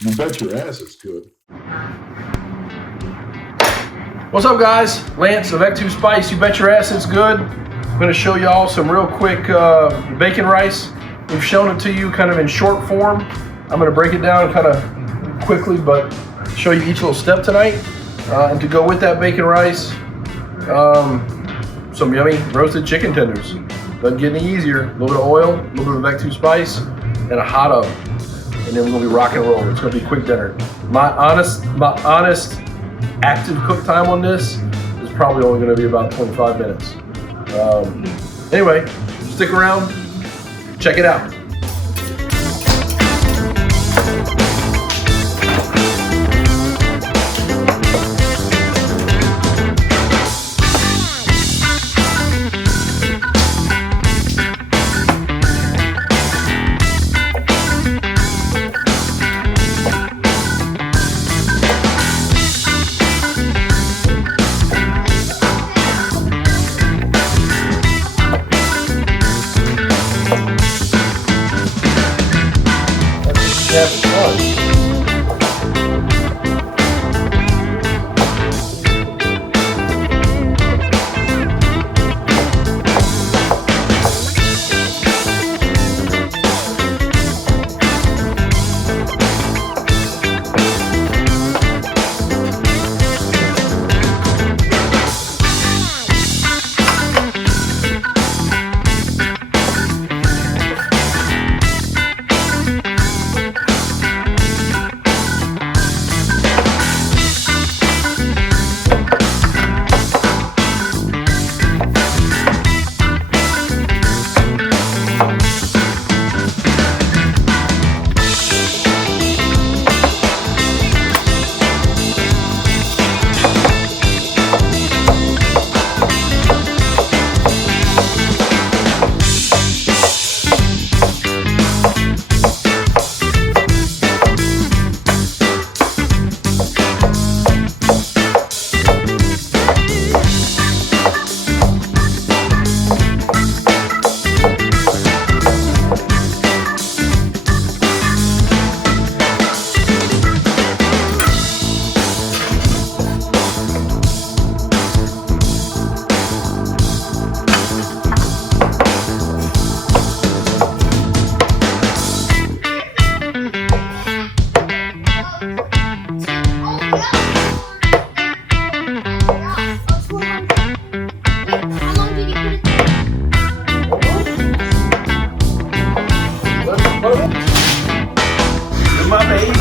You bet your ass it's good. What's up, guys? Lance, Avec Tous Spice. You bet your ass it's good. I'm going to show y'all some real quick bacon rice. We've shown it to you kind of in short form. I'm going to break it down kind of quickly, but show you each little step tonight. And to go with that bacon rice, some yummy roasted chicken tenders. Doesn't get any easier. A little bit of oil, a little bit of Avec Tous Spice, and a hot oven. And then we're going to be rock and roll. It's going to be a quick dinner. My honest active cook time on this is probably only going to be about 25 minutes. Anyway, stick around, check it out. Having fun. My baby.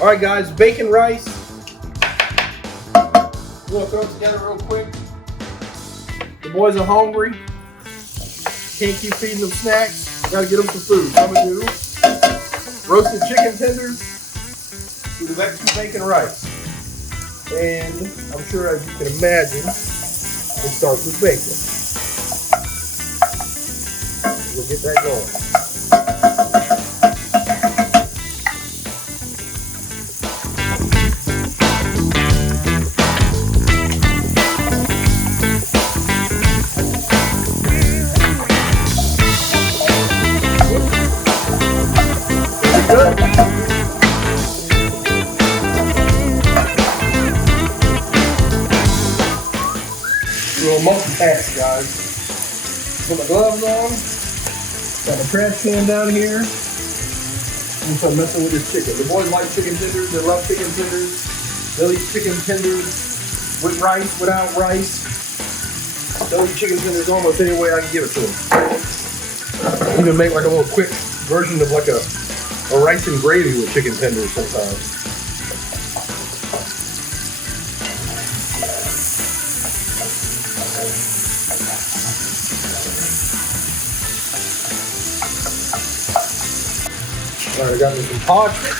All right, guys, bacon rice. We're gonna throw it together real quick. The boys are hungry. Can't keep feeding them snacks. Gotta get them some food. I'm gonna do roasted chicken tenders with Avec Tous Bacon Rice. And I'm sure, as you can imagine, It starts with bacon. We'll get that going. Good. A little multitask, guys. Put my gloves on. Got my trash can down here. And start messing with this chicken. The boys like chicken tenders. They love chicken tenders. They'll eat chicken tenders with rice, without rice. They'll eat chicken tenders almost any way I can give it to them. Even make like a little quick version of like a rice and gravy with chicken tenders sometimes. All right, I got me some parchment.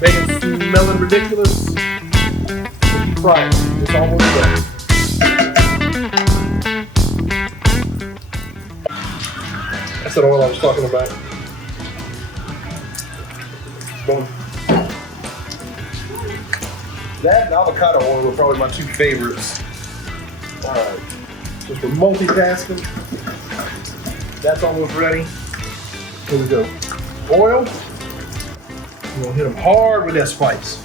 Bacon's smelling ridiculous. Fry it. It's almost done. That's that oil I was talking about. Boom. That and avocado oil are probably my two favorites. Alright. Just for multitasking. That's almost ready. Here we go. Oil. We're gonna hit them hard with that spice.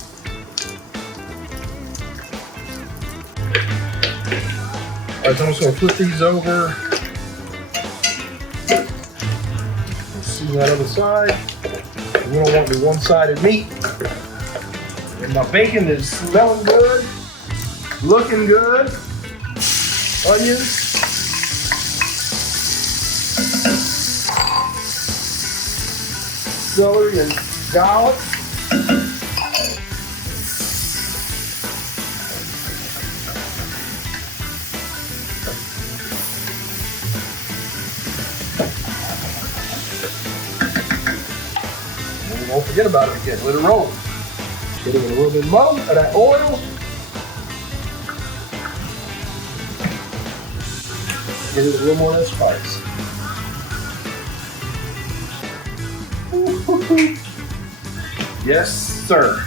Alright, so I'm just gonna flip these over. Let's see that other side. We don't want the one-sided meat. And my bacon is smelling good, looking good. Onions. Celery and garlic. And don't forget about it again. Let it roll. Get it with a little bit more of that oil. Get it with a little more of that spice. Yes, sir.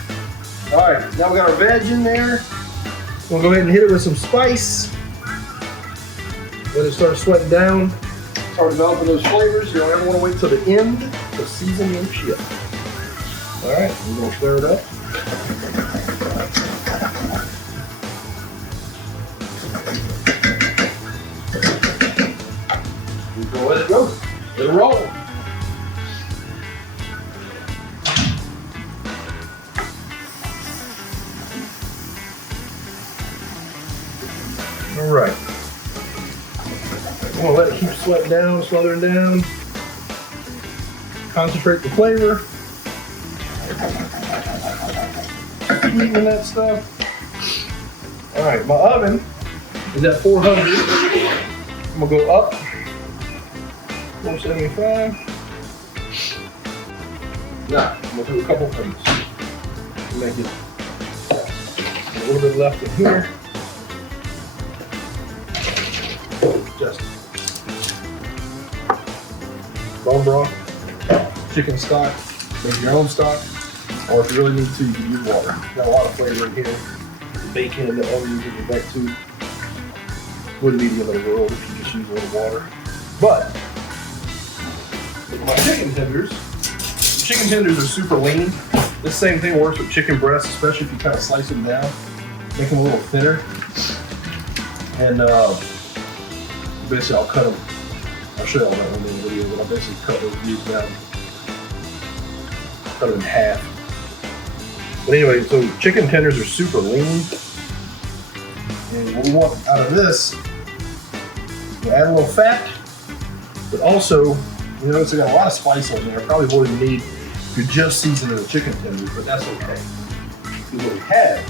All right, now we got our veg in there. We'll go ahead and hit it with some spice. Let it start sweating down. Start developing those flavors. You don't ever want to wait till the end to season your shit. All right, we're gonna stir it up. We're gonna let it go. Let it roll. All right. I'm gonna let it keep sweating down, smothering down. Concentrate the flavor. Sweeten that stuff. All right, my oven is at 400. I'm gonna go up 475. Now, I'm gonna do a couple things. Make it a little bit left in here. Just bone broth, chicken stock, make your own stock, or if you really need to, you can use water. Got a lot of flavor in here. The bacon and the onions in the back too. Wouldn't be the end of the world if you just use a little water. But with my chicken tenders are super lean. This same thing works with chicken breasts, especially if you kind of slice them down, make them a little thinner. And basically I'll cut them. I'll show you all that one in the video, but I'll basically cut those views down cut them in half. But anyway, so chicken tenders are super lean. And what we want out of this, we'll add a little fat, but also, you notice I got a lot of spice on there. Probably more than you need if you're just seasoning the chicken tenders, but that's okay. Because what we have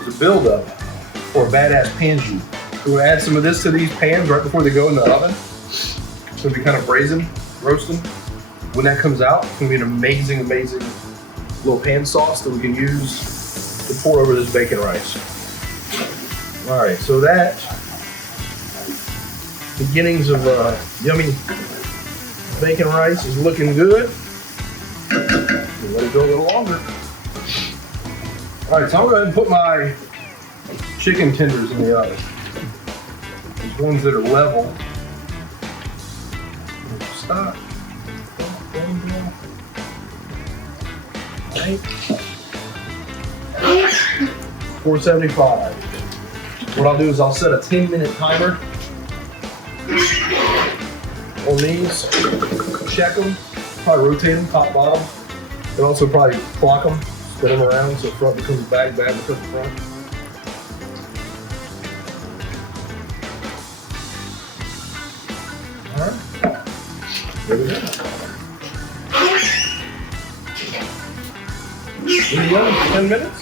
is a buildup for a badass pan jus. We'll add some of this to these pans right before they go in the oven. It's gonna be kind of braising, roasting. When that comes out, it's gonna be an amazing, amazing little pan sauce that we can use to pour over this bacon rice. All right, so that beginnings of yummy bacon rice is looking good. We'll let it go a little longer. All right, so I'll go ahead and put my chicken tenders in the oven. These ones that are level. Stop. Right. 475. What I'll do is I'll set a 10-minute timer on these. Check them. Probably rotate them top bottom. And also probably clock them, spin them around so the front becomes back becomes the front. Alright. There we go. In the oven for 10 minutes.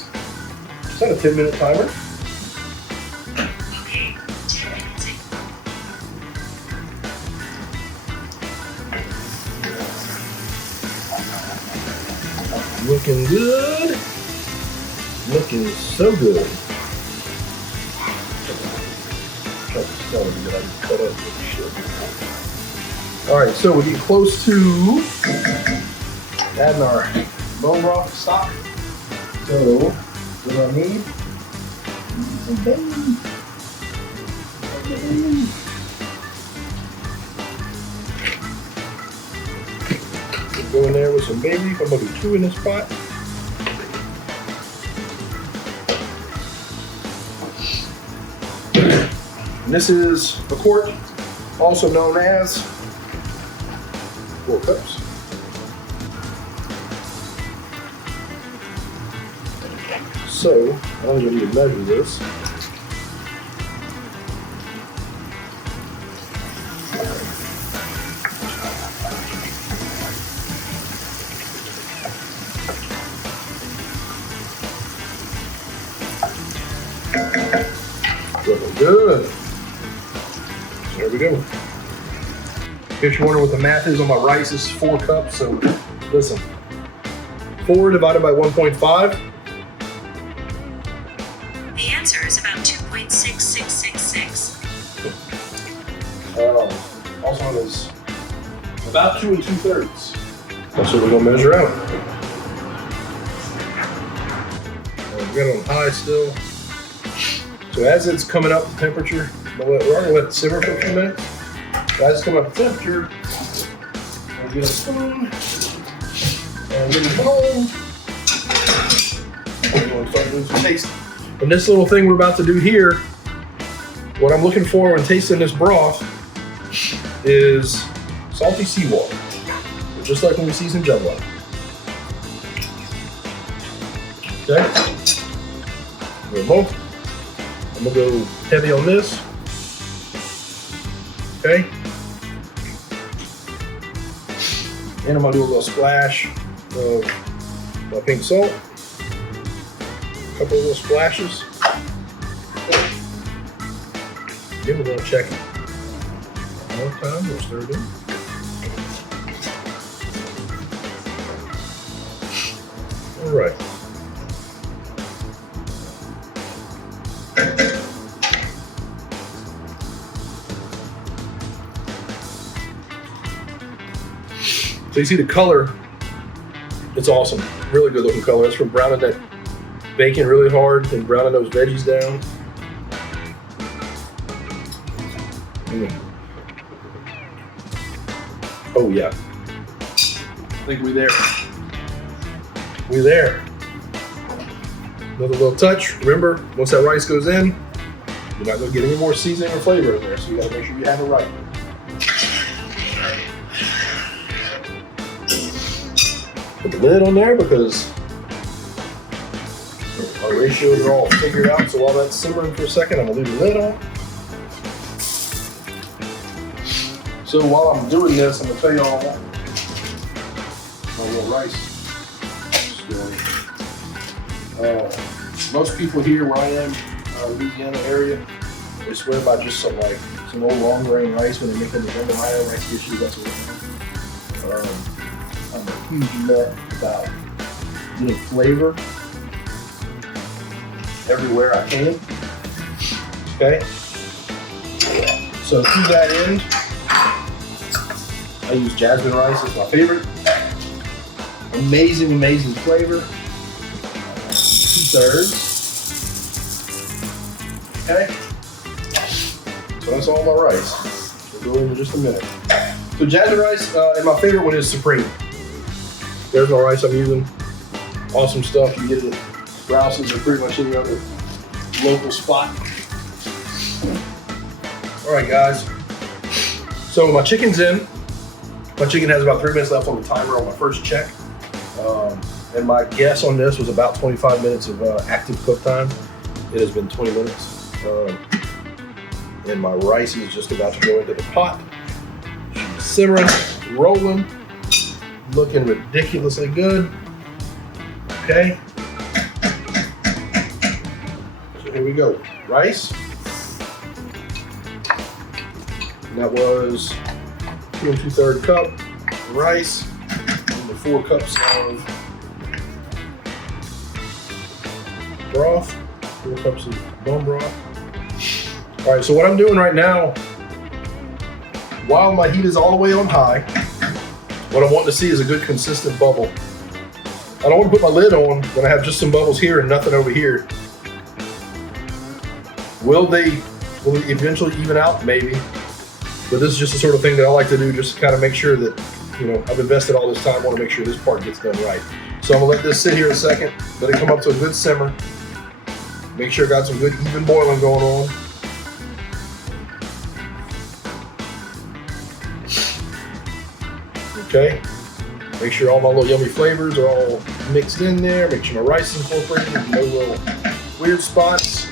Set a 10-minute timer. Okay, 10 minutes. Looking good. Looking so good. Alright, so we're getting close to adding our bone broth stock. So, what do I need? Some bacon. Go in there with some bay leaf. I'm going to do 2 in this pot. And this is a quart, also known as 4 cups. So, I'm going to need to measure this. Looking good. So there we go. In case you're wondering what the math is on my rice, is 4 cups. So listen, 4 divided by 1.5. The answer is about 2.6666. Also known as about 2 2/3. That's what we're gonna measure out. We got it on high still. So as it's coming up the temperature, we're gonna let it simmer for a few minutes. So as it's coming up the temperature, we'll get a spoon and get a bowl. We're gonna start doing some tasting. And this little thing we're about to do here, what I'm looking for when tasting this broth is salty seawater, just like when we season jambalaya. Okay. I'm gonna go heavy on this. Okay. And I'm gonna do a little splash of my pink salt. A couple of little splashes. Then we're gonna check it. One more time, we'll stir it in. All right. So you see the color, it's awesome. Really good looking color. It's from browning that bacon really hard and browning those veggies down. Oh yeah. I think we're there. We're there. Another little touch. Remember, once that rice goes in, you're not gonna get any more seasoning or flavor in there, so you gotta make sure you have it right. Put the lid on there because our ratios are all figured out. So while that's simmering for a second, I'm gonna leave the lid on. So while I'm doing this, I'm gonna tell you all my little rice story. Most people here where I am, Louisiana area, they swear by just some old long grain rice when they make them the jambalaya rice dishes. That's what I'm a huge nut about getting flavor everywhere I can. Okay. So to that end, I use jasmine rice. It's my favorite. Amazing, amazing flavor. 2/3. Okay. So that's all my rice. We'll go in just a minute. So jasmine rice, and my favorite one is Supreme. There's my rice I'm using. Awesome stuff. You get it at Rouse's or pretty much any other local spot. All right, guys. So my chicken's in. My chicken has about 3 minutes left on the timer on my first check. And my guess on this was about 25 minutes of active cook time. It has been 20 minutes. And my rice is just about to go into the pot. Simmering, rolling, looking ridiculously good. Okay. So here we go. Rice. And that was 2 2/3 cup rice and the 4 cups of broth, 4 cups of bone broth. All right, so what I'm doing right now, while my heat is all the way on high, what I want to see is a good consistent bubble. I don't want to put my lid on when I have just some bubbles here and nothing over here. Will they eventually even out? Maybe. But this is just the sort of thing that I like to do just to kind of make sure that, I've invested all this time. I want to make sure this part gets done right. So I'm gonna let this sit here a second, let it come up to a good simmer. Make sure I got some good even boiling going on. Okay. Make sure all my little yummy flavors are all mixed in there. Make sure my rice is incorporated. No little weird spots.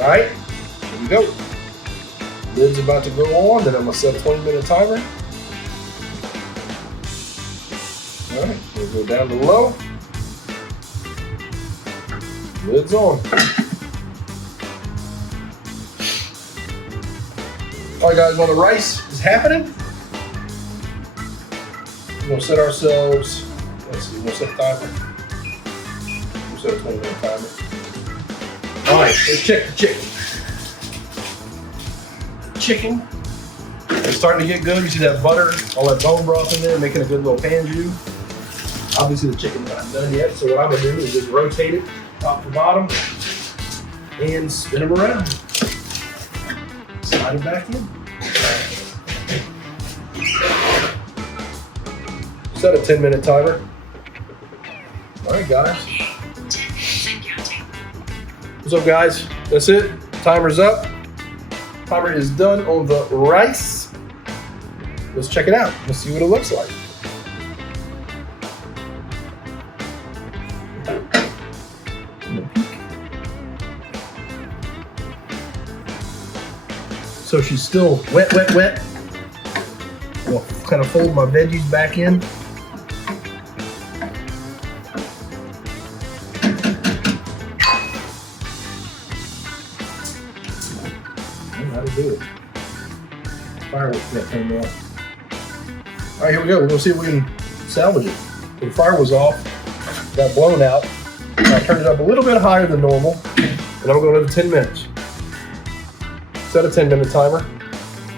All right, here we go. Lid's about to go on, then I'm gonna set a 20-minute timer. All right, we'll go down to low. Lid's on. All right, guys, while the rice is happening, we're gonna set ourselves, let's see, we'll set a timer. We'll set a 20-minute timer. All right, let's check the chicken. Chicken is starting to get good. You see that butter, all that bone broth in there, making a good little pan jus. Obviously the chicken's not done yet, so what I'm gonna do is just rotate it top to bottom and spin them around. Slide it back in. Set a 10-minute timer. All right, guys. 10 minutes and counting. What's up, guys? That's it. Timer's up. Timer is done on the rice. Let's check it out. Let's see what it looks like. So she's still wet, wet, wet. I'll kind of fold my veggies back in. How to do it. Fireworks got turned off. All right, here we go. We're gonna see if we can salvage it. The fire was off, got blown out. I turned it up a little bit higher than normal, and I'm going to go another 10 minutes. Set a 10-minute timer.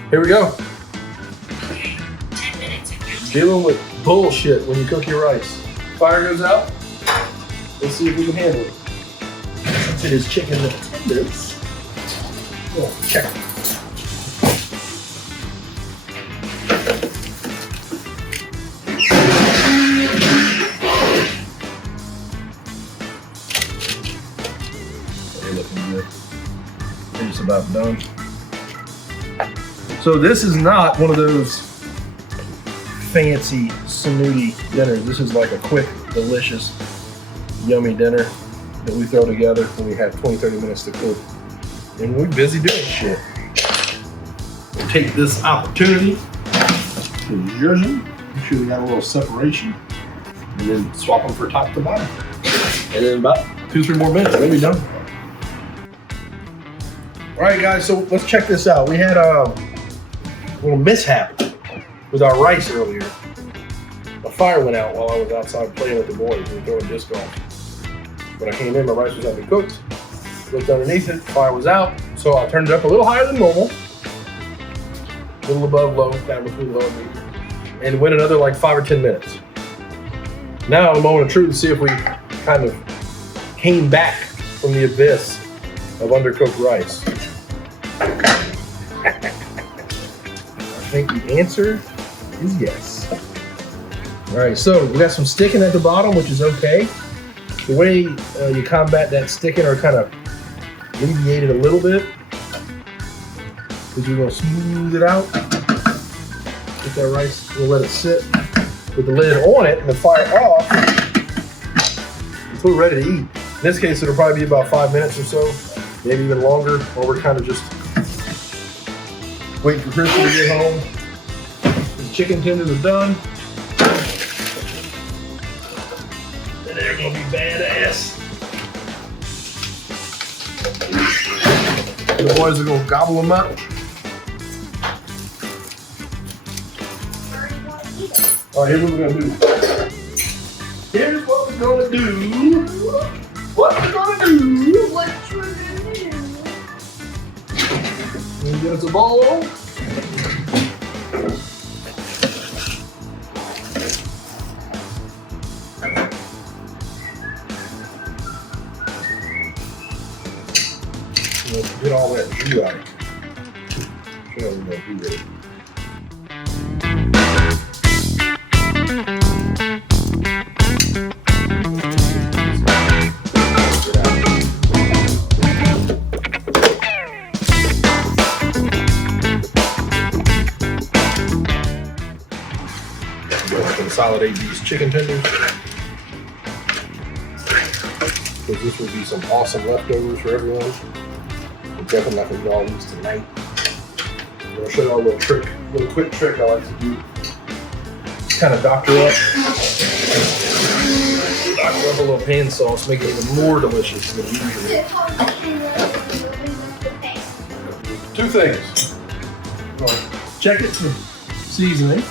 Here we go. Okay, 10 minutes and counting. Dealing with bullshit when you cook your rice. Fire goes out. Let's see if we can handle it. Since it is chicken and tenders, we'll check it. They're looking good. They're just about done. So this is not one of those fancy, snooty dinners. This is like a quick, delicious, yummy dinner that we throw together when we have 20-30 minutes to cook. And we're busy doing shit. We'll take this opportunity to zhuzh them. Make sure we got a little separation. And then swap them for top to bottom. And then about 2-3 more minutes, we'll be done. All right, guys, so let's check this out. We had a little mishap with our rice earlier. A fire went out while I was outside playing with the boys. We were throwing disc golf. When I came in, my rice was already cooked. Looked underneath it, fire was out. So I turned it up a little higher than normal. A little above low, down between low and medium. And went another like 5 or 10 minutes. Now, the moment of truth to see if we kind of came back from the abyss of undercooked rice. I think the answer is yes. All right, so we got some sticking at the bottom, which is okay. The way you combat that sticking or kind of alleviate it a little bit is we're gonna smooth it out. Get that rice, we'll let it sit with the lid on it and the fire off until we're ready to eat. In this case, it'll probably be about 5 minutes or so, maybe even longer, while we're kind of just waiting for Christy to get home. The chicken tenders are done. And they're gonna be badass. The boys are gonna gobble them up. All right, here's what we're gonna do. Here's what we're gonna do. What we're gonna do. What you gonna do? Get us a bowl. Get all that jus out. Show them that jus ready. Consolidate these chicken tenders because this will be some awesome leftovers for everyone. We're definitely not going to eat all these tonight. I'm going to show you all a little trick, little quick trick I like to do. Kind of doctor up a little pan sauce, make it even more delicious than usual. 2 things. Check it for seasoning.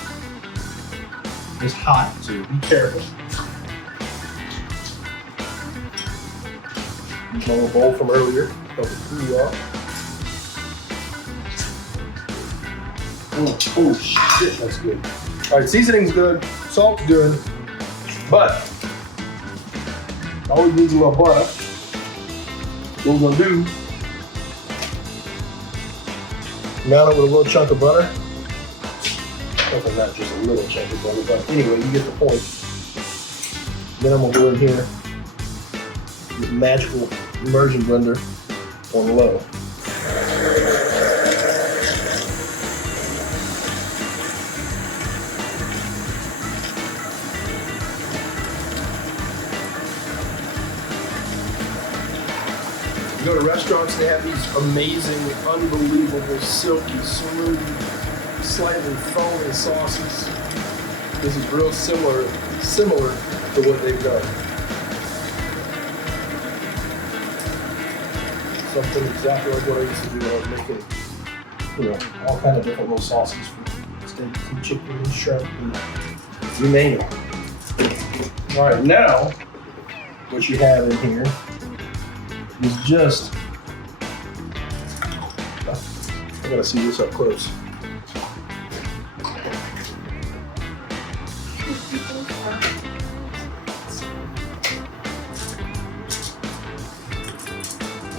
It's hot, so be careful. Use my little bowl from earlier, help it cool off. Oh shit, that's good. All right, seasoning's good, salt's good, but always needs a little butter. What we're gonna do, mount it with a little chunk of butter. Hopefully not just a little chunk of butter, but anyway, you get the point. Then I'm gonna go in here with magical immersion blender on low. You go to restaurants, they have these amazing, unbelievable, silky, smooth, slightly foamy sauces. This is real similar to what they've done. Something exactly like what I used to do when I was making, all kind of different little sauces for steaks and chicken and shrimp and you name it. All right, now what you have in here is just, I gotta see this up close.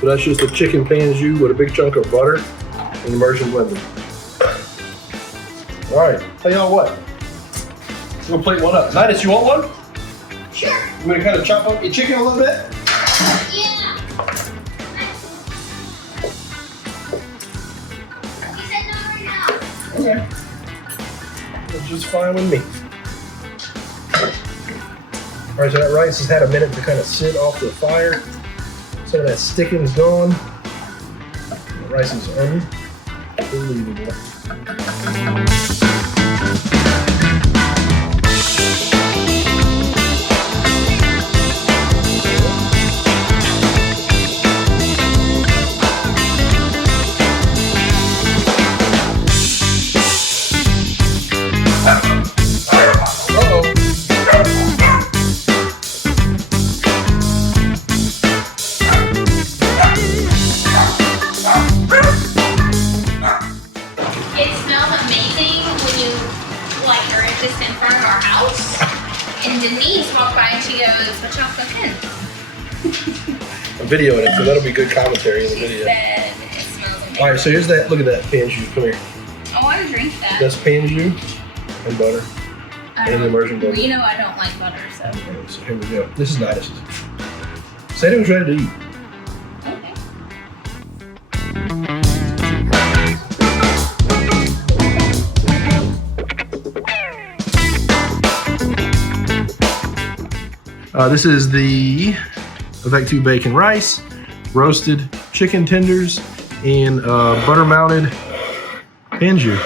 So that's just a chicken pan jus with a big chunk of butter and immersion blender. All right, tell y'all what. We're gonna plate one up. Nidus, you want one? Sure. You want to kind of chop up your chicken a little bit? Yeah. He said no right now. Okay. It's just fine with me. All right, so that rice has had a minute to kind of sit off the fire. Some of that sticking's gone. The rice is unbelievable. It smells amazing when you are just in front of our house. And Denise walked by and she goes, "What y'all cooking?" I'm videoing it, so that'll be good commentary in the She video. said it smells amazing. All right, so here's that. Look at that pan jus. Come here. I want to drink that. That's pan jus and butter. and immersion butter. Well, you know I don't like butter, so. Okay, so here we go. This is nice. Sadie was ready to eat. Okay. This is the Avec Tous Bacon Rice, roasted chicken tenders, and butter mounted pan jus.